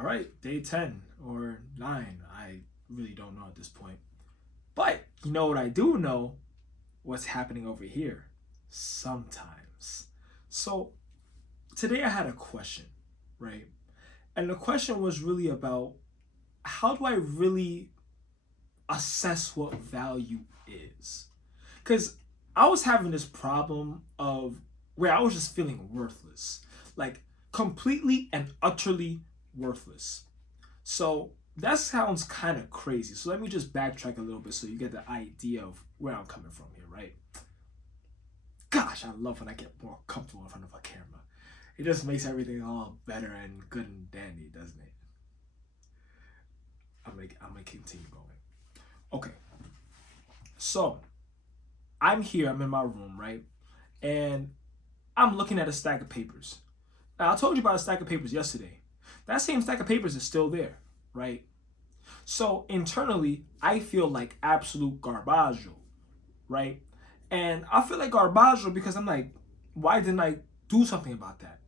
All right, day 10 or 9. I really don't know at this point. But you know what I do know? What's happening over here sometimes. So today I had a question, right? And the question was really about how do I really assess what value is? Because I was having this problem of where I was just feeling worthless, like completely and utterly worthless. So that sounds kind of crazy. So let me just backtrack a little bit so you get the idea of where I'm coming from here, right? Gosh, I love when I get more comfortable in front of a camera. It just makes everything all better and good and dandy, doesn't it? I'm gonna continue going. Okay. So I'm here, I'm in my room, right? And I'm looking at a stack of papers. Now I told you about a stack of papers yesterday. That same stack of papers is still there, right? So internally, I feel like absolute garbaggio, right? And I feel like garbaggio because I'm like, why didn't I do something about that?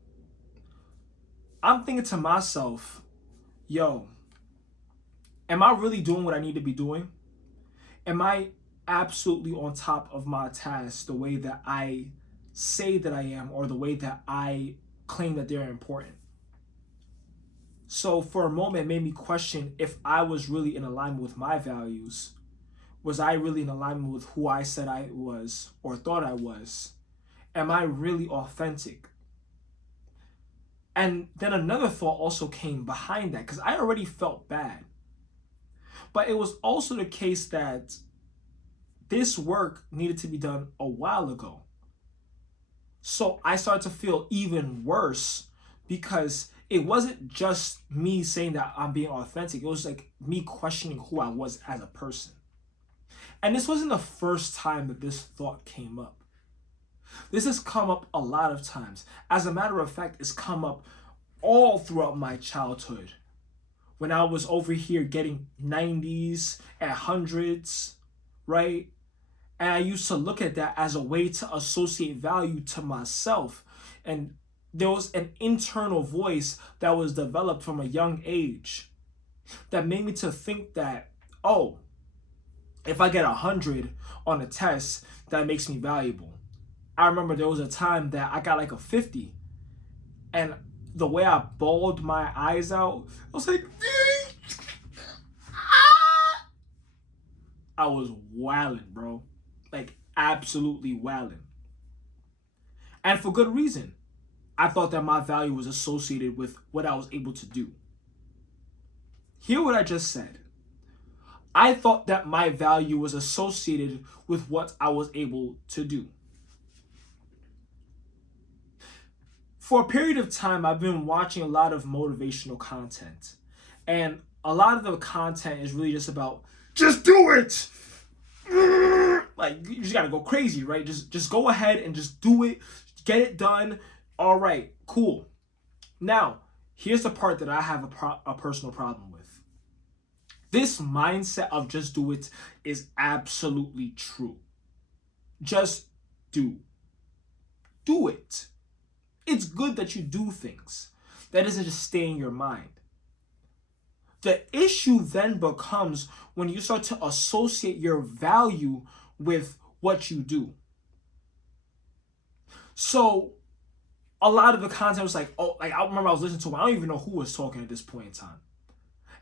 I'm thinking to myself, yo, am I really doing what I need to be doing? Am I absolutely on top of my tasks the way that I say that I am or the way that I claim that they're important? So for a moment, it made me question if I was really in alignment with my values. Was I really in alignment with who I said I was or thought I was? Am I really authentic? And then another thought also came behind that because I already felt bad. But it was also the case that this work needed to be done a while ago. So I started to feel even worse because it wasn't just me saying that I'm being authentic. It was like me questioning who I was as a person. And this wasn't the first time that this thought came up. This has come up a lot of times. As a matter of fact, it's come up all throughout my childhood. When I was over here getting 90s and 100s, right? And I used to look at that as a way to associate value to myself. And there was an internal voice that was developed from a young age that made me to think that, oh, if I get 100 on a test, that makes me valuable. I remember there was a time that I got like a 50, and the way I bawled my eyes out, I was like, I was wilding, bro. Like, absolutely wilding. And for good reason. I thought that my value was associated with what I was able to do. Hear what I just said. I thought that my value was associated with what I was able to do. For a period of time, I've been watching a lot of motivational content. And a lot of the content is really just about, just do it! Like, you just gotta go crazy, right? Just go ahead and just do it. Get it done. All right, cool. Now, here's the part that I have a personal problem with. This mindset of just do it is absolutely true. Just do. Do it. It's good that you do things. That doesn't just stay in your mind. The issue then becomes when you start to associate your value with what you do. So a lot of the content was like, oh, like I remember I was listening to, I don't even know who was talking at this point in time.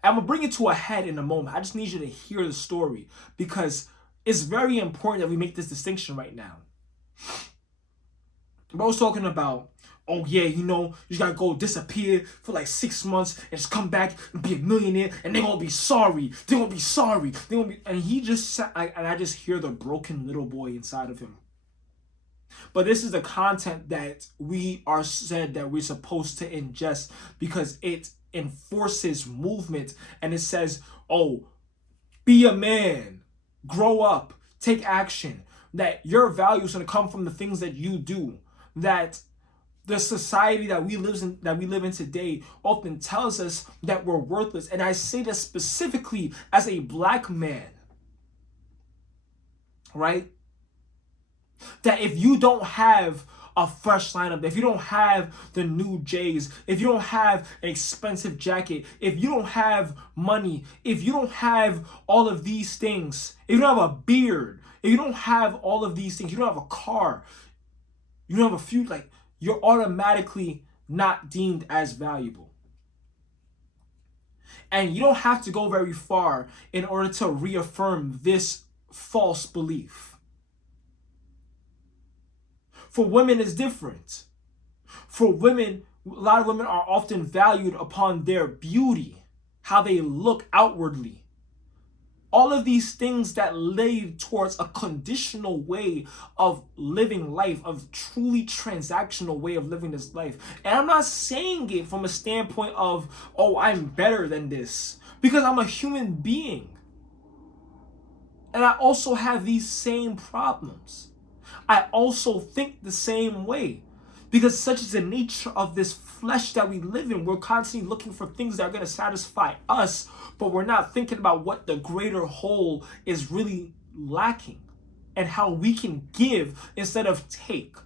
I'm going to bring it to a head in a moment. I just need you to hear the story because it's very important that we make this distinction right now. But I was talking about, oh yeah, you just got to go disappear for like 6 months and just come back and be a millionaire and they're going to be sorry. They're going to be sorry. And he just sat, and I just hear the broken little boy inside of him. But this is the content that we are said that we're supposed to ingest because it enforces movement and it says, oh, be a man, grow up, take action, that your value is going to come from the things that you do, that the society that we live in today often tells us that we're worthless. And I say that specifically as a black man, right? That if you don't have a fresh lineup, if you don't have the new J's, if you don't have an expensive jacket, if you don't have money, if you don't have all of these things, if you don't have a beard, if you don't have all of these things, you don't have a car, you don't have a few, like, you're automatically not deemed as valuable. And you don't have to go very far in order to reaffirm this false belief. For women, it's different. For women, a lot of women are often valued upon their beauty, how they look outwardly. All of these things that lead towards a conditional way of living life, of truly transactional way of living this life. And I'm not saying it from a standpoint of, oh, I'm better than this, because I'm a human being. And I also have these same problems. I also think the same way. Because such is the nature of this flesh that we live in. We're constantly looking for things that are going to satisfy us, but we're not thinking about what the greater whole is really lacking and how we can give instead of take.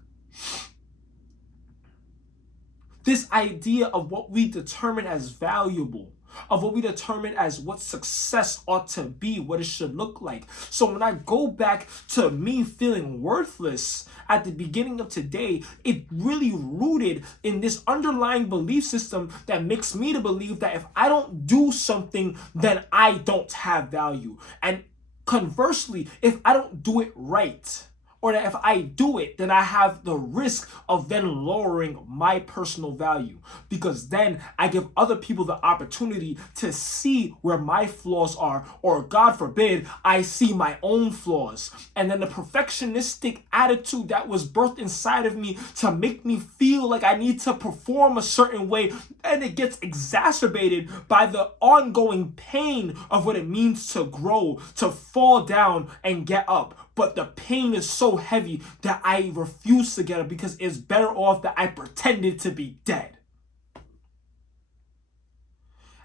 This idea of what we determine as valuable, of what we determine as what success ought to be, what it should look like. So when I go back to me feeling worthless at the beginning of today, it really rooted in this underlying belief system that makes me to believe that if I don't do something, then I don't have value. And conversely, if I don't do it right, or that if I do it, then I have the risk of then lowering my personal value, because then I give other people the opportunity to see where my flaws are, or God forbid, I see my own flaws. And then the perfectionistic attitude that was birthed inside of me to make me feel like I need to perform a certain way, and it gets exacerbated by the ongoing pain of what it means to grow, to fall down and get up. But the pain is so heavy that I refuse to get up, because it's better off that I pretended to be dead.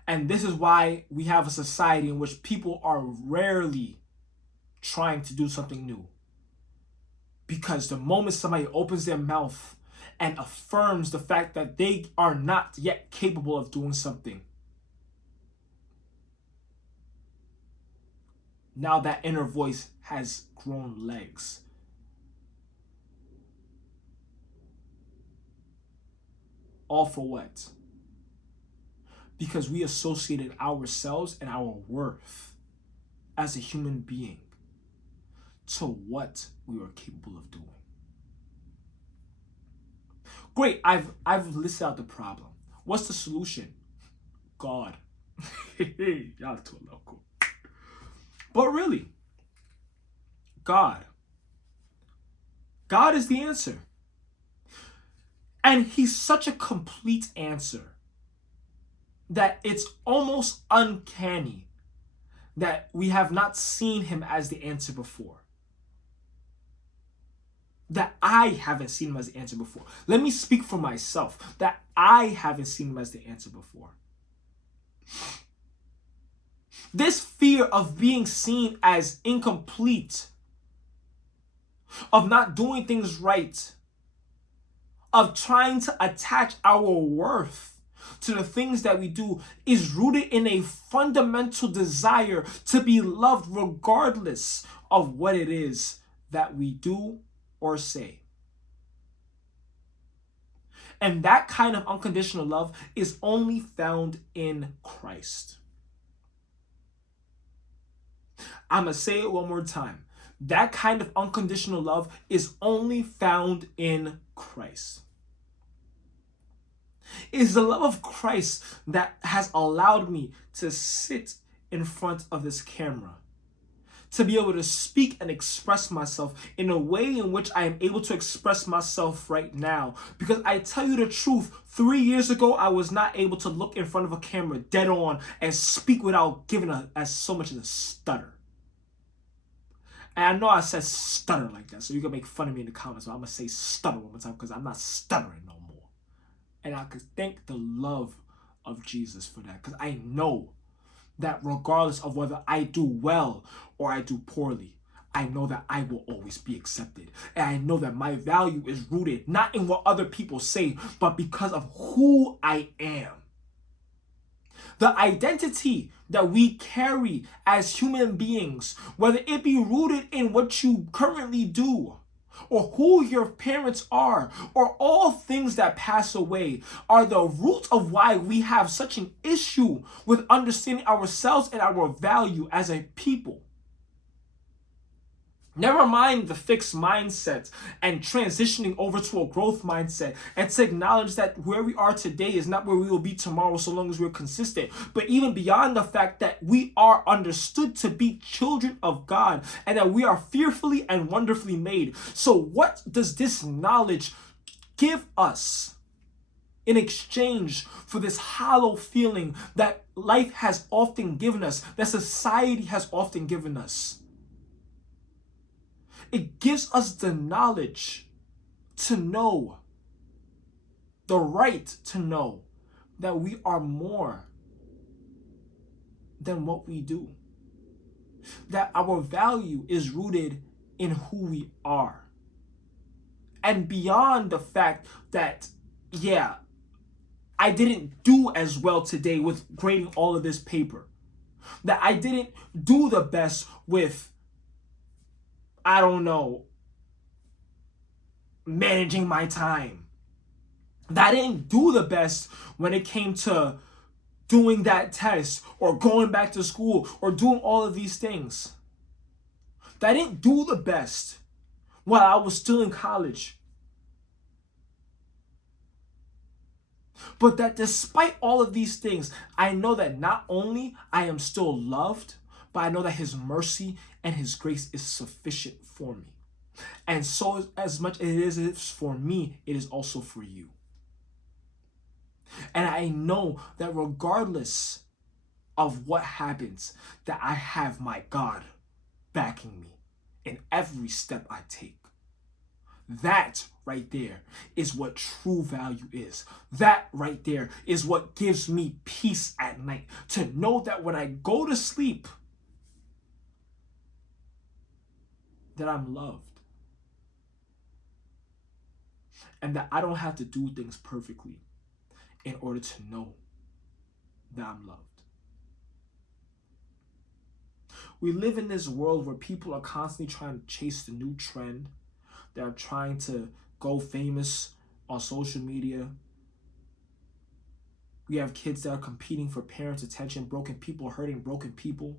And this is why we have a society in which people are rarely trying to do something new. Because the moment somebody opens their mouth and affirms the fact that they are not yet capable of doing something, now that inner voice has grown legs. All for what? Because we associated ourselves and our worth as a human being to what we were capable of doing. Great, I've listed out the problem. What's the solution? God. Y'all too local. But really, God is the answer. And he's such a complete answer that it's almost uncanny that we have not seen him as the answer before. That I haven't seen him as the answer before. Let me speak for myself, that I haven't seen him as the answer before. This fear of being seen as incomplete, of not doing things right, of trying to attach our worth to the things that we do, is rooted in a fundamental desire to be loved regardless of what it is that we do or say. And that kind of unconditional love is only found in Christ. I'm going to say it one more time. That kind of unconditional love is only found in Christ. It is the love of Christ that has allowed me to sit in front of this camera, to be able to speak and express myself in a way in which I am able to express myself right now. Because I tell you the truth, 3 years ago, I was not able to look in front of a camera dead on and speak without giving as so much as a stutter. And I know I said stutter like that, so you can make fun of me in the comments, but I'm going to say stutter one more time, because I'm not stuttering no more. And I could thank the love of Jesus for that, because I know that regardless of whether I do well or I do poorly, I know that I will always be accepted. And I know that my value is rooted not in what other people say, but because of who I am. The identity that we carry as human beings, whether it be rooted in what you currently do, or who your parents are, or all things that pass away, are the roots of why we have such an issue with understanding ourselves and our value as a people. Never mind the fixed mindset and transitioning over to a growth mindset, and to acknowledge that where we are today is not where we will be tomorrow so long as we're consistent. But even beyond the fact that we are understood to be children of God and that we are fearfully and wonderfully made. So what does this knowledge give us in exchange for this hollow feeling that life has often given us, that society has often given us? It gives us the knowledge to know, the right to know that we are more than what we do. That our value is rooted in who we are. And beyond the fact that, yeah, I didn't do as well today with grading all of this paper. That I didn't do the best with, I don't know, managing my time. That I didn't do the best when it came to doing that test or going back to school or doing all of these things. That I didn't do the best while I was still in college. But that despite all of these things, I know that not only I am still loved, but I know that His mercy and His grace is sufficient for me. And so as much as it is for me, it is also for you. And I know that regardless of what happens, that I have my God backing me in every step I take. That right there is what true value is. That right there is what gives me peace at night. To know that when I go to sleep, that I'm loved. And that I don't have to do things perfectly in order to know that I'm loved. We live in this world where people are constantly trying to chase the new trend. They're trying to go famous on social media. We have kids that are competing for parents' attention, broken people hurting broken people.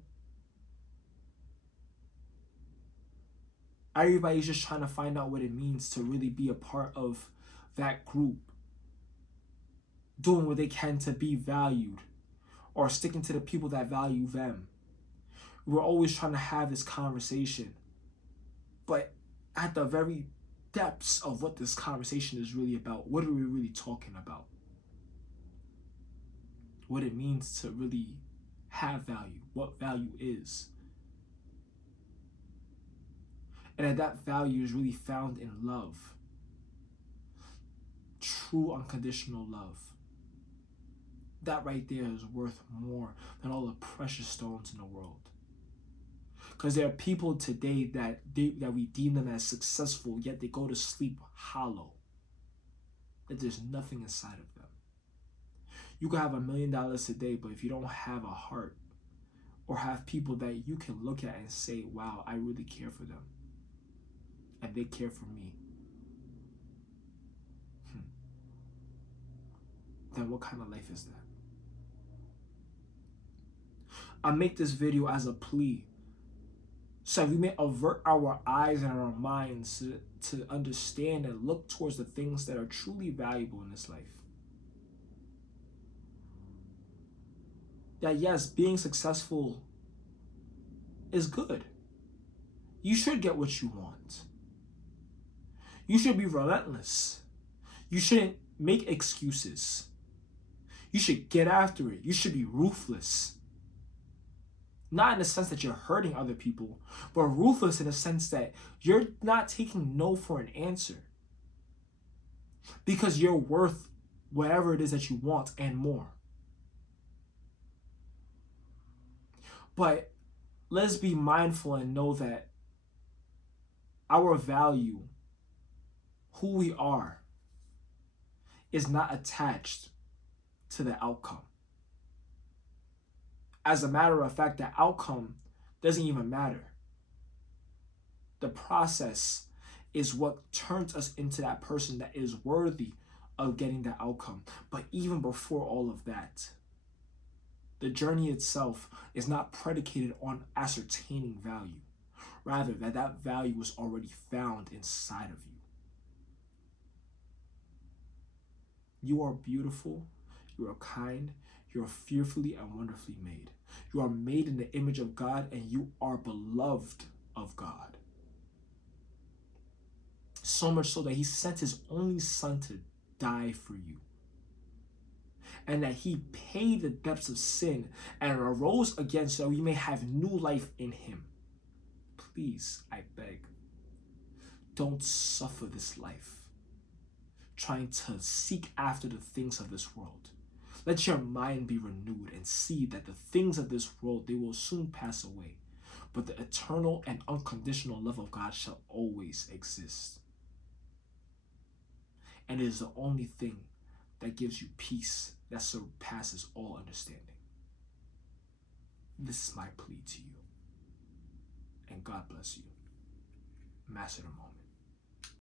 Everybody's just trying to find out what it means to really be a part of that group, doing what they can to be valued or sticking to the people that value them. We're always trying to have this conversation, but at the very depths of what this conversation is really about, what are we really talking about? What it means to really have value, what value is. And that value is really found in love. True unconditional love. That right there is worth more than all the precious stones in the world. Because there are people today that we deem them as successful, yet they go to sleep hollow. That there's nothing inside of them. You can have $1 million today, but if you don't have a heart or have people that you can look at and say, wow, I really care for them. And they care for me. Then what kind of life is that? I make this video as a plea so we may avert our eyes and our minds to understand and look towards the things that are truly valuable in this life. That yes, being successful is good. You should get what you want. You should be relentless. You shouldn't make excuses. You should get after it. You should be ruthless. Not in the sense that you're hurting other people, but ruthless in the sense that you're not taking no for an answer. Because you're worth whatever it is that you want and more. But let's be mindful and know that Our value, who we are, is not attached to the outcome. As a matter of fact, the outcome doesn't even matter. The process is what turns us into that person that is worthy of getting the outcome. But even before all of that, the journey itself is not predicated on ascertaining value. Rather, that value is already found inside of you. You are beautiful, you are kind, you are fearfully and wonderfully made. You are made in the image of God, and you are beloved of God. So much so that he sent his only son to die for you. And that he paid the debts of sin and arose again so we may have new life in him. Please, I beg, don't suffer this life trying to seek after the things of this world. Let your mind be renewed and see that the things of this world, they will soon pass away. But the eternal and unconditional love of God shall always exist. And it is the only thing that gives you peace that surpasses all understanding. This is my plea to you. And God bless you. Master the moment.